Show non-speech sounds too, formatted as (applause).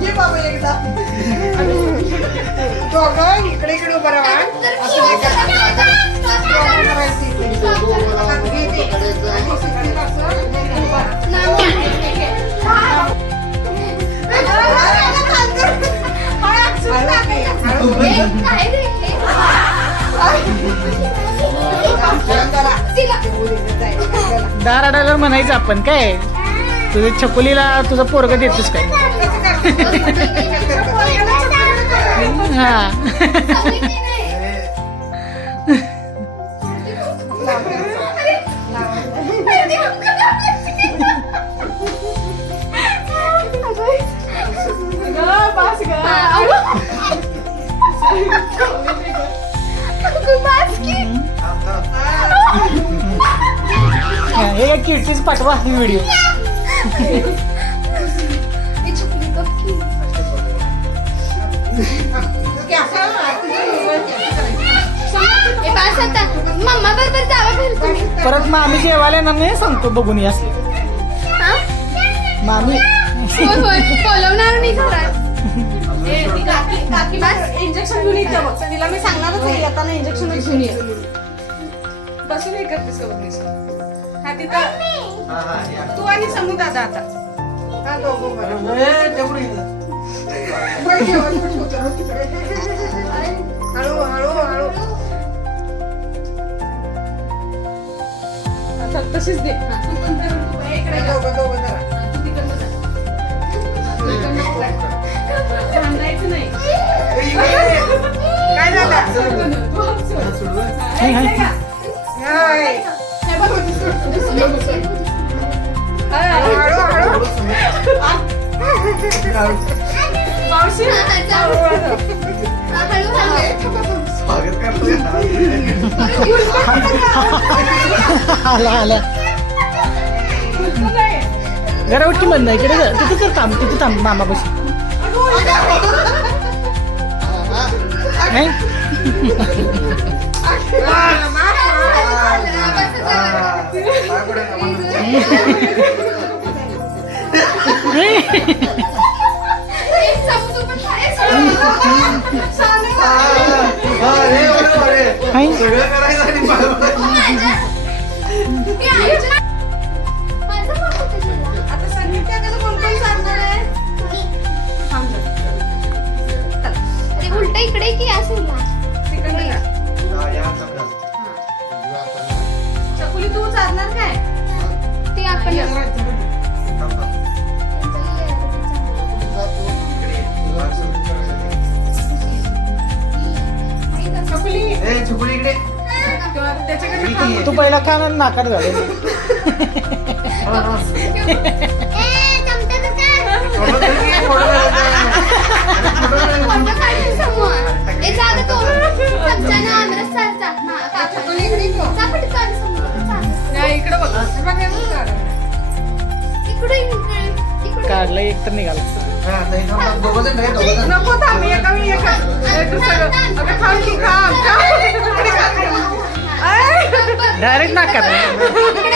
ये बाबा एकदा दोघं इकडे इकडे उभं राहा असं नाही करायचं. चला. दार अडायला म्हणायचं आपण काय तुझ्या छकुलीला तुझं पोरग देतोस काय (laughs) हा (laughs) (laughs) हे किडचीच पाठवा ही व्हिडिओ. मम्मा बरोबर जावा फिर तुम्ही. परत मामी जेवायला ना नाही सांगतो बघून ये. असले? मामी. बोलवणार मी घरात. इंजेक्शन घेऊन येते बघ. तिला मी सांगणारच आहे येताना इंजेक्शन घेऊन ये बसून हे करतेस हा तिथं. तू आणि समू दादा आता. हा दोघं बरं. बरं, जेवण पण होतं. ना तिकडे. हळू हळू हळू. आता तशीच दे. इकडे दोघं दोघं जरा नाही. काय झालं. आला आला जरा उठी म्हणणं इकडे. तिथं तर थांब तिथं थांब मामा बशी नाही? उलट इकडे की असेल ना तिकडे. हा, समजा. चकुली तू चालणार काय ते आपण. इकडे. चकुली इकडे. त्याच्याकडे. तू पहिला खा ना नाकात घाल (laughs) हा, हा. फोटो तरी घे, फोटो काढायचा. काढलं एक तर निघाला. हा. नको थांब एका मी एका. दुसरं. की डायरेक्ट नाकात (laughs)